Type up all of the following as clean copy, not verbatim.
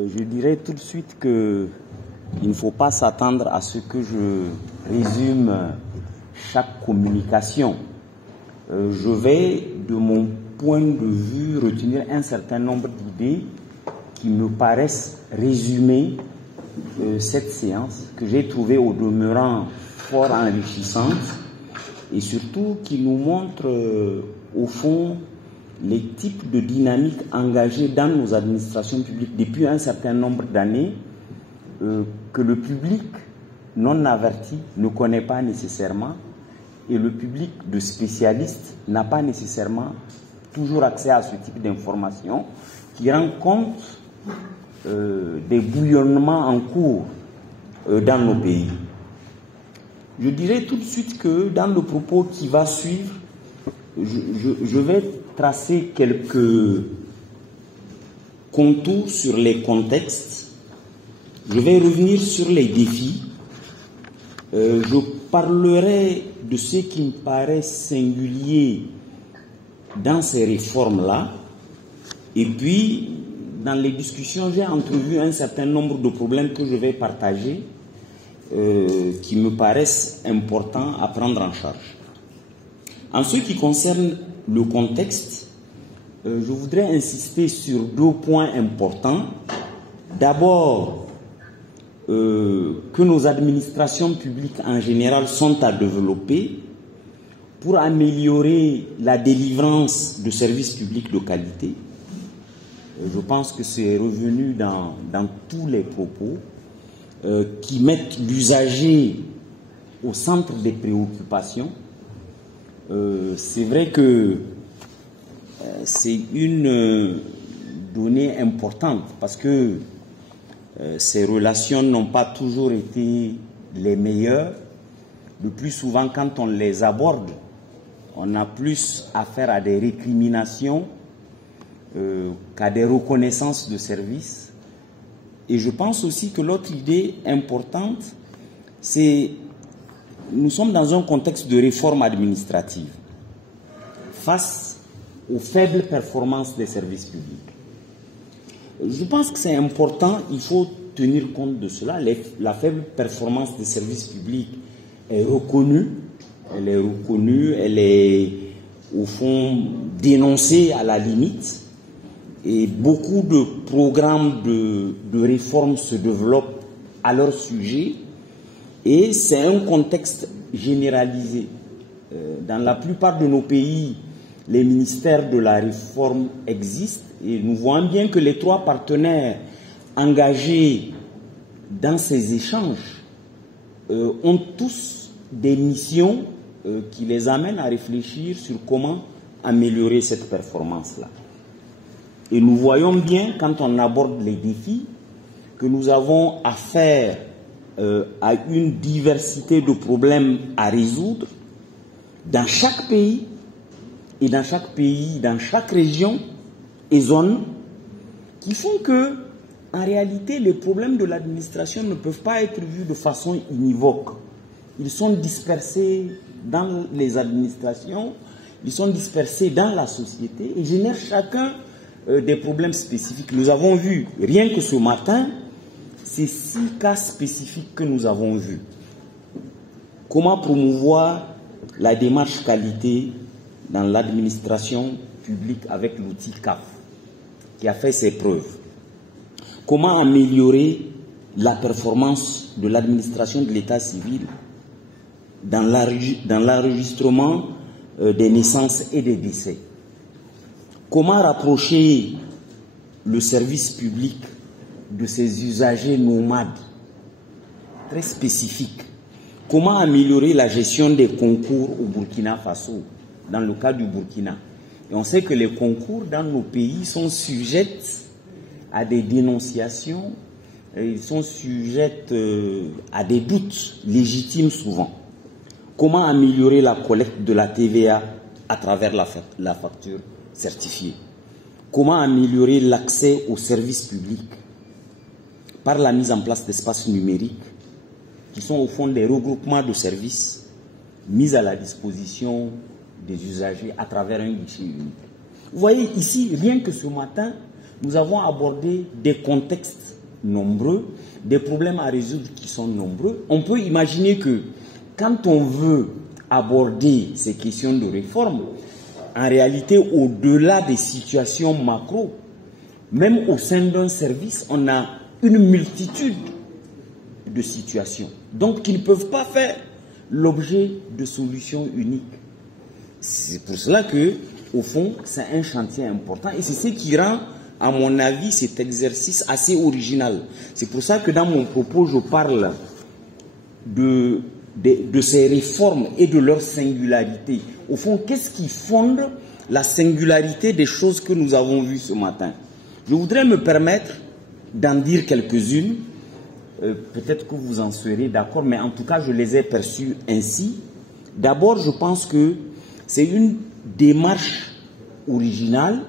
Je dirais tout de suite qu'il ne faut pas s'attendre à ce que je résume chaque communication. Je vais, de mon point de vue, retenir un certain nombre d'idées qui me paraissent résumer cette séance, que j'ai trouvée au demeurant fort enrichissante et surtout qui nous montre au fond les types de dynamiques engagées dans nos administrations publiques depuis un certain nombre d'années que le public non averti ne connaît pas nécessairement et le public de spécialistes n'a pas nécessairement toujours accès à ce type d'informations qui rend compte des bouillonnements en cours dans nos pays. Je dirais tout de suite que dans le propos qui va suivre, je vais tracer quelques contours sur les contextes. Je vais revenir sur les défis. Je parlerai de ce qui me paraît singulier dans ces réformes-là. Et puis, dans les discussions, j'ai entrevu un certain nombre de problèmes que je vais partager, qui me paraissent importants à prendre en charge. En ce qui concerne le contexte, je voudrais insister sur deux points importants. D'abord, que nos administrations publiques en général sont à développer pour améliorer la délivrance de services publics de qualité. Je pense que c'est revenu dans tous les propos qui mettent l'usager au centre des préoccupations. C'est vrai que c'est une donnée importante parce que ces relations n'ont pas toujours été les meilleures. Le plus souvent, quand on les aborde, on a plus affaire à des récriminations qu'à des reconnaissances de services. Et je pense aussi que l'autre idée importante, c'est nous sommes dans un contexte de réforme administrative face aux faibles performances des services publics. Je pense que c'est important, il faut tenir compte de cela. La faible performance des services publics est reconnue, elle est au fond dénoncée à la limite, et beaucoup de programmes de réforme se développent à leur sujet. Et c'est un contexte généralisé. Dans la plupart de nos pays, les ministères de la réforme existent et nous voyons bien que les trois partenaires engagés dans ces échanges ont tous des missions qui les amènent à réfléchir sur comment améliorer cette performance-là. Et nous voyons bien, quand on aborde les défis, que nous avons affaire à une diversité de problèmes à résoudre dans chaque pays et dans chaque région et zone, qui font que, en réalité, les problèmes de l'administration ne peuvent pas être vus de façon univoque. Ils sont dispersés dans les administrations, ils sont dispersés dans la société et génèrent chacun des problèmes spécifiques. Nous avons vu, rien que ce matin, ces 6 cas spécifiques que nous avons vus. Comment promouvoir la démarche qualité dans l'administration publique avec l'outil CAF, qui a fait ses preuves. Comment améliorer la performance de l'administration de l'état civil dans l'enregistrement des naissances et des décès. Comment rapprocher le service public de ces usagers nomades très spécifiques. Comment améliorer la gestion des concours au Burkina Faso, dans le cas du Burkina. Et on sait que les concours dans nos pays sont sujets à des dénonciations, ils sont sujets à des doutes légitimes souvent. Comment améliorer la collecte de la TVA à travers la facture certifiée? Comment améliorer l'accès aux services publics par la mise en place d'espaces numériques qui sont au fond des regroupements de services mis à la disposition des usagers à travers un guichet unique. Vous voyez ici, rien que ce matin, nous avons abordé des contextes nombreux, des problèmes à résoudre qui sont nombreux. On peut imaginer que quand on veut aborder ces questions de réforme, en réalité, au-delà des situations macro, même au sein d'un service, on a une multitude de situations, donc qui ne peuvent pas faire l'objet de solutions uniques. C'est pour cela que, au fond, c'est un chantier important et c'est ce qui rend, à mon avis, cet exercice assez original. C'est pour ça que dans mon propos, je parle de ces réformes et de leur singularité. Au fond, qu'est-ce qui fonde la singularité des choses que nous avons vues ce matin? Je voudrais me permettre d'en dire quelques-unes. Peut-être que vous en serez d'accord, mais en tout cas, je les ai perçues ainsi. D'abord, je pense que c'est une démarche originale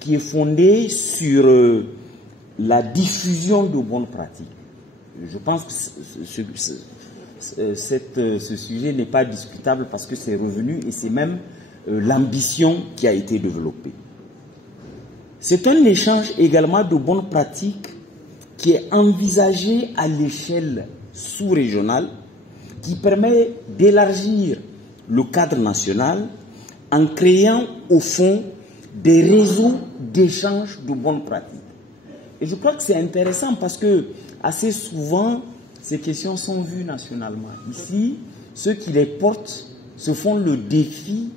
qui est fondée sur la diffusion de bonnes pratiques. Je pense que ce sujet n'est pas discutable parce que c'est revenu et c'est même l'ambition qui a été développée. C'est un échange également de bonnes pratiques qui est envisagé à l'échelle sous-régionale, qui permet d'élargir le cadre national en créant au fond des réseaux d'échange de bonnes pratiques. Et je crois que c'est intéressant parce que assez souvent, ces questions sont vues nationalement. Ici, ceux qui les portent se font le défi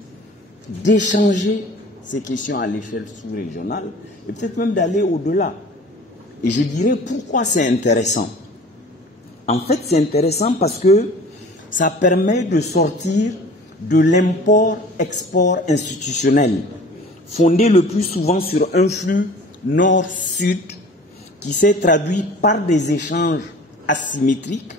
d'échanger ces questions à l'échelle sous-régionale et peut-être même d'aller au-delà. Et je dirais pourquoi c'est intéressant. En fait, c'est intéressant parce que ça permet de sortir de l'import-export institutionnel, fondé le plus souvent sur un flux nord-sud qui s'est traduit par des échanges asymétriques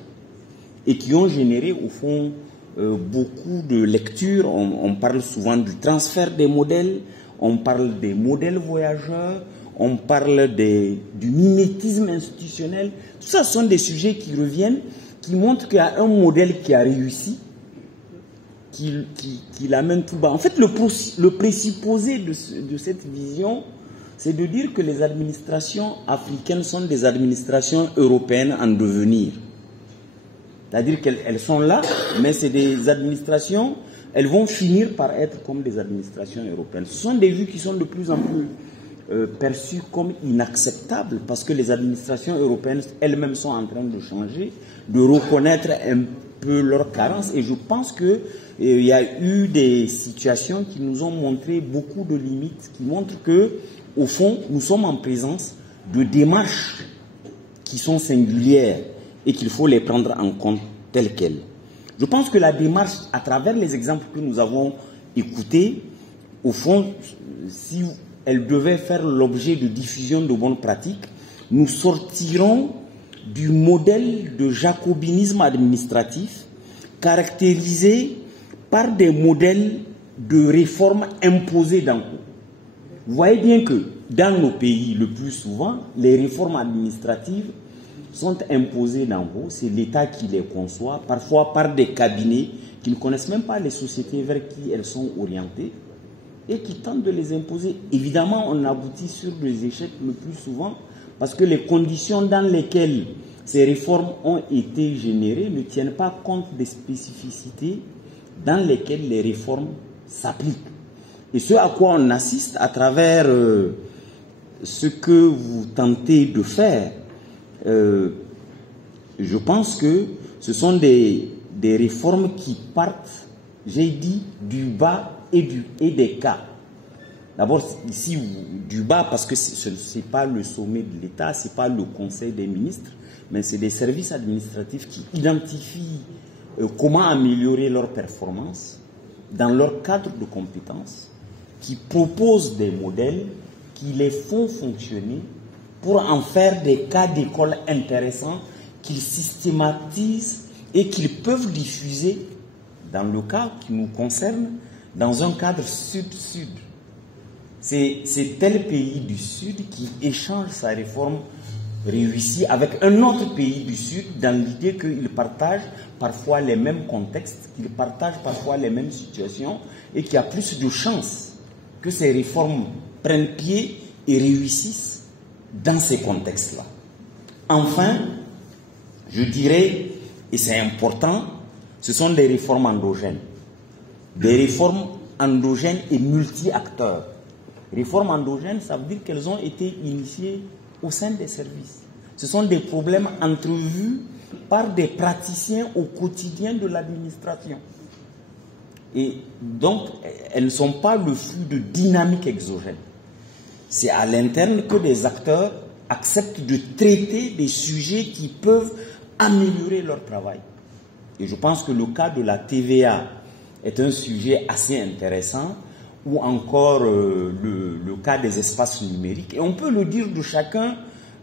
et qui ont généré au fond beaucoup de lectures. On parle souvent du transfert des modèles, on parle des modèles voyageurs, on parle du mimétisme institutionnel. Tout ça sont des sujets qui reviennent, qui montrent qu'il y a un modèle qui a réussi, qui l'amène tout bas. En fait, le présupposé de cette vision, c'est de dire que les administrations africaines sont des administrations européennes en devenir. C'est-à-dire qu'elles sont là, mais c'est des administrations, elles vont finir par être comme des administrations européennes. Ce sont des vues qui sont de plus en plus perçues comme inacceptables parce que les administrations européennes elles-mêmes sont en train de changer, de reconnaître un peu leurs carences. Et je pense qu'il y a eu des situations qui nous ont montré beaucoup de limites, qui montrent que, au fond, nous sommes en présence de démarches qui sont singulières et qu'il faut les prendre en compte telles quelles. Je pense que la démarche, à travers les exemples que nous avons écoutés, au fond, si elle devait faire l'objet de diffusion de bonnes pratiques, nous sortirons du modèle de jacobinisme administratif caractérisé par des modèles de réforme imposées d'en haut. Vous voyez bien que dans nos pays, le plus souvent, les réformes administratives sont imposées d'en haut, c'est l'État qui les conçoit, parfois par des cabinets qui ne connaissent même pas les sociétés vers qui elles sont orientées et qui tentent de les imposer. Évidemment, on aboutit sur des échecs le plus souvent parce que les conditions dans lesquelles ces réformes ont été générées ne tiennent pas compte des spécificités dans lesquelles les réformes s'appliquent. Et ce à quoi on assiste à travers ce que vous tentez de faire, je pense que ce sont des réformes qui partent, j'ai dit, du bas et des cas. D'abord, ici, du bas, parce que ce n'est pas le sommet de l'État, ce n'est pas le Conseil des ministres, mais c'est des services administratifs qui identifient comment améliorer leur performance dans leur cadre de compétences, qui proposent des modèles, qui les font fonctionner pour en faire des cas d'école intéressants qu'ils systématisent et qu'ils peuvent diffuser, dans le cas qui nous concerne, dans un cadre sud-sud. C'est tel pays du Sud qui échange sa réforme réussie avec un autre pays du Sud dans l'idée qu'ils partagent parfois les mêmes contextes, qu'ils partagent parfois les mêmes situations et qu'il y a plus de chances que ces réformes prennent pied et réussissent dans ces contextes-là. Enfin, je dirais, et c'est important, ce sont des réformes endogènes. Des réformes endogènes et multi-acteurs. Réformes endogènes, ça veut dire qu'elles ont été initiées au sein des services. Ce sont des problèmes entrevus par des praticiens au quotidien de l'administration. Et donc, elles ne sont pas le flux de dynamique exogène. C'est à l'interne que des acteurs acceptent de traiter des sujets qui peuvent améliorer leur travail. Et je pense que le cas de la TVA est un sujet assez intéressant, ou encore le cas des espaces numériques. Et on peut le dire de chacun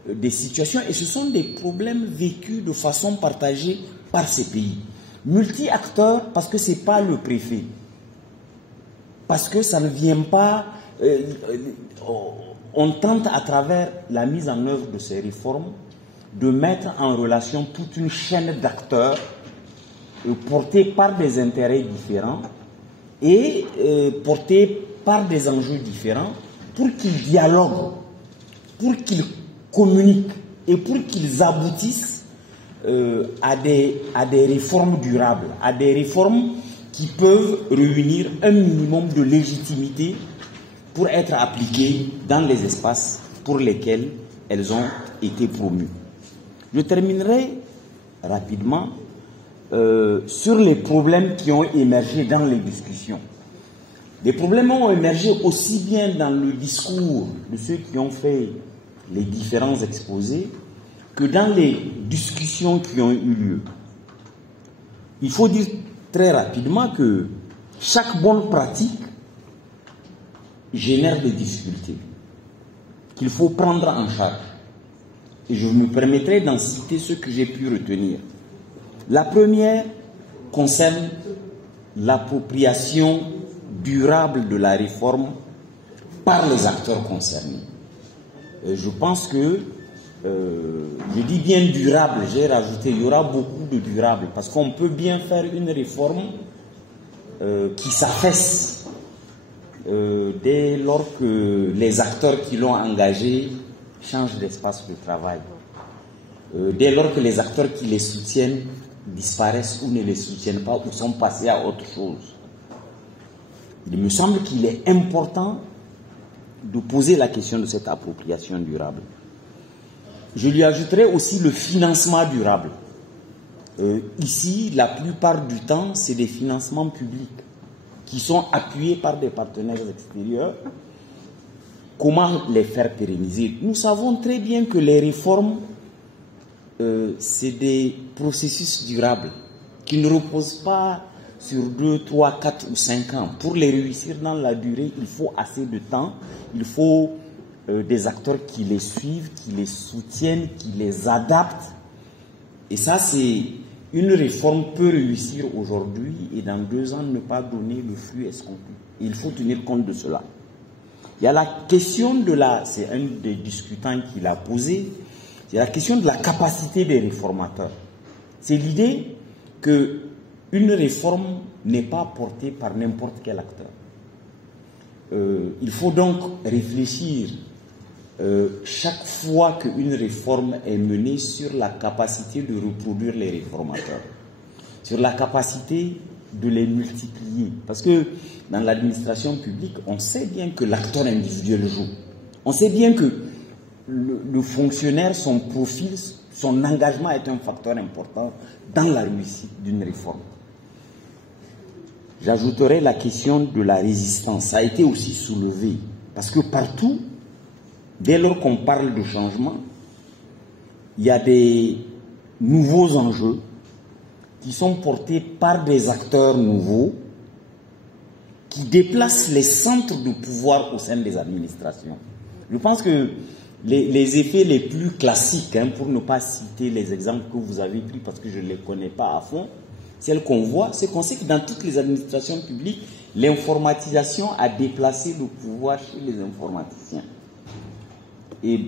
des situations, et ce sont des problèmes vécus de façon partagée par ces pays. Multi-acteurs, parce que ce n'est pas le préfet. Parce que ça ne vient pas... on tente à travers la mise en œuvre de ces réformes de mettre en relation toute une chaîne d'acteurs portés par des intérêts différents et portés par des enjeux différents pour qu'ils dialoguent, pour qu'ils communiquent et pour qu'ils aboutissent à des réformes durables, à des réformes qui peuvent réunir un minimum de légitimité pour être appliquées dans les espaces pour lesquels elles ont été promues. Je terminerai rapidement sur les problèmes qui ont émergé dans les discussions. Des problèmes ont émergé aussi bien dans le discours de ceux qui ont fait les différents exposés que dans les discussions qui ont eu lieu. Il faut dire très rapidement que chaque bonne pratique génère des difficultés qu'il faut prendre en charge. Et je me permettrai d'en citer ceux que j'ai pu retenir. La première concerne l'appropriation durable de la réforme par les acteurs concernés. Je pense que, je dis bien durable, j'ai rajouté, il y aura beaucoup de durable, parce qu'on peut bien faire une réforme qui s'affaisse dès lors que les acteurs qui l'ont engagée changent d'espace de travail, dès lors que les acteurs qui les soutiennent disparaissent ou ne les soutiennent pas ou sont passés à autre chose. Il me semble qu'il est important de poser la question de cette appropriation durable. Je lui ajouterai aussi le financement durable. Ici, la plupart du temps, c'est des financements publics qui sont appuyés par des partenaires extérieurs. Comment les faire pérenniser? Nous savons très bien que les réformes, c'est des processus durables qui ne reposent pas sur 2, 3, 4 ou 5 ans. Pour les réussir dans la durée, il faut assez de temps, il faut des acteurs qui les suivent, qui les soutiennent, qui les adaptent. Et ça, c'est une réforme peut réussir aujourd'hui et dans 2 ans ne pas donner le flux escompté. Il faut tenir compte de cela. Il y a la question de la, c'est un des discutants qui l'a posé, c'est la question de la capacité des réformateurs. C'est l'idée qu'une réforme n'est pas portée par n'importe quel acteur. Il faut donc réfléchir chaque fois qu'une réforme est menée sur la capacité de reproduire les réformateurs, sur la capacité de les multiplier. Parce que dans l'administration publique, on sait bien que l'acteur individuel joue. On sait bien que le fonctionnaire, son profil, son engagement est un facteur important dans la réussite d'une réforme. J'ajouterai la question de la résistance. Ça a été aussi soulevé. Parce que partout, dès lors qu'on parle de changement, il y a des nouveaux enjeux qui sont portés par des acteurs nouveaux qui déplacent les centres de pouvoir au sein des administrations. Je pense que les effets les plus classiques, pour ne pas citer les exemples que vous avez pris parce que je ne les connais pas à fond, celles qu'on voit, c'est qu'on sait que dans toutes les administrations publiques, l'informatisation a déplacé le pouvoir chez les informaticiens. Et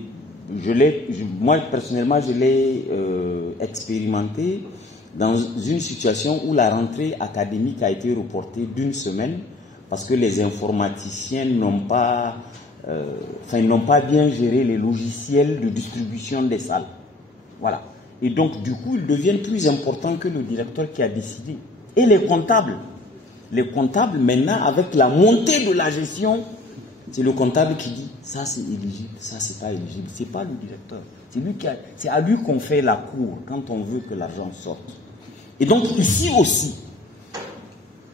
moi, personnellement, je l'ai expérimenté dans une situation où la rentrée académique a été reportée d'1 semaine parce que les informaticiens n'ont pas ils n'ont pas bien géré les logiciels de distribution des salles. Voilà. Et donc, du coup, ils deviennent plus importants que le directeur qui a décidé. Et les comptables, maintenant, avec la montée de la gestion, c'est le comptable qui dit ça c'est éligible, ça c'est pas éligible. C'est pas le directeur. C'est à lui qu'on fait la cour quand on veut que l'argent sorte. Et donc, ici aussi,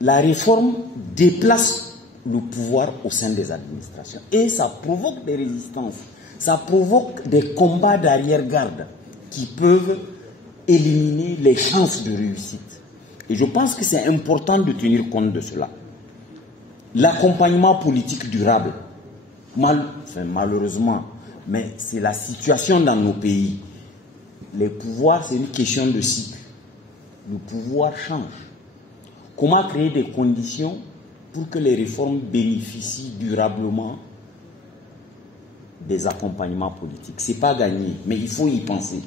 la réforme déplace le pouvoir au sein des administrations. Et ça provoque des résistances, ça provoque des combats d'arrière-garde qui peuvent éliminer les chances de réussite. Et je pense que c'est important de tenir compte de cela. L'accompagnement politique durable, malheureusement, mais c'est la situation dans nos pays. Les pouvoirs, c'est une question de cycle. Le pouvoir change. Comment créer des conditions pour que les réformes bénéficient durablement des accompagnements politiques? Ce n'est pas gagné, mais il faut y penser.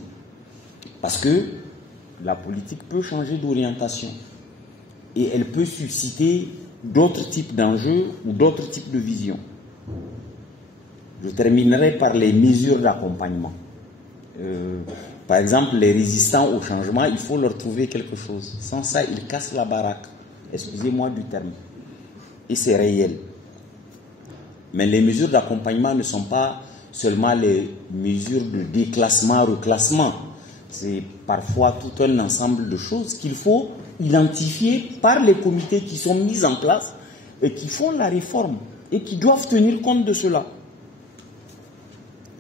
Parce que la politique peut changer d'orientation et elle peut susciter d'autres types d'enjeux ou d'autres types de visions. Je terminerai par les mesures d'accompagnement. Par exemple, les résistants au changement, il faut leur trouver quelque chose. Sans ça, ils cassent la baraque. Excusez-moi du terme. Et c'est réel. Mais les mesures d'accompagnement ne sont pas seulement les mesures de déclassement, reclassement. C'est parfois tout un ensemble de choses qu'il faut identifier par les comités qui sont mis en place et qui font la réforme et qui doivent tenir compte de cela.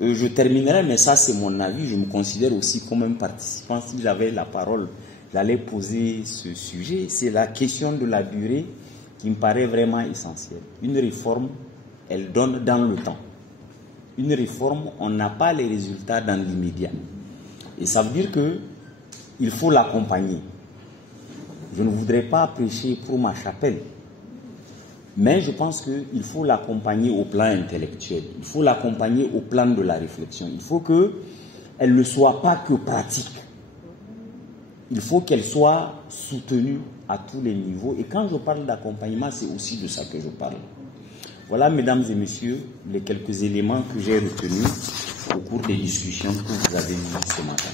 Je terminerai, mais ça c'est mon avis, je me considère aussi comme un participant. Si j'avais la parole, j'allais poser ce sujet. C'est la question de la durée qui me paraît vraiment essentielle. Une réforme, elle donne dans le temps. Une réforme, on n'a pas les résultats dans l'immédiat. Et ça veut dire qu'il faut l'accompagner. Je ne voudrais pas prêcher pour ma chapelle, mais je pense qu'il faut l'accompagner au plan intellectuel. Il faut l'accompagner au plan de la réflexion. Il faut qu'elle ne soit pas que pratique. Il faut qu'elle soit soutenue à tous les niveaux. Et quand je parle d'accompagnement, c'est aussi de ça que je parle. Voilà, mesdames et messieurs, les quelques éléments que j'ai retenus au cours des discussions que vous avez eues ce matin.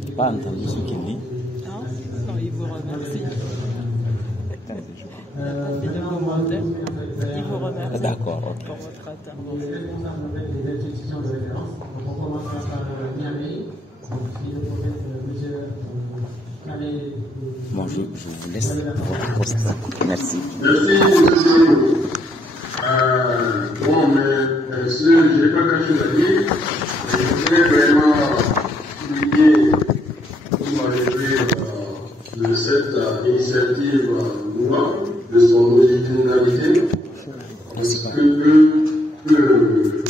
Je n'ai pas entendu ce qu'il dit. Non, il vous remercie. Il vous remercie. D'accord, ok. Pour votre intervention. Bon, je vous laisse votre poste. Merci. Merci. Bon, mais je n'ai pas caché la vie. Je voudrais vraiment souligner, vous m'avez pris de cette initiative loi, de son originalité, parce que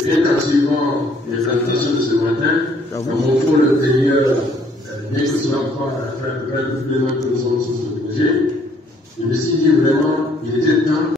bien qu'activement les plantations de ce matin, nous faut le tenir, bien que ce soit pas faire toutes les notes que nous sommes sur ce projet, je me suis dit vraiment, il était temps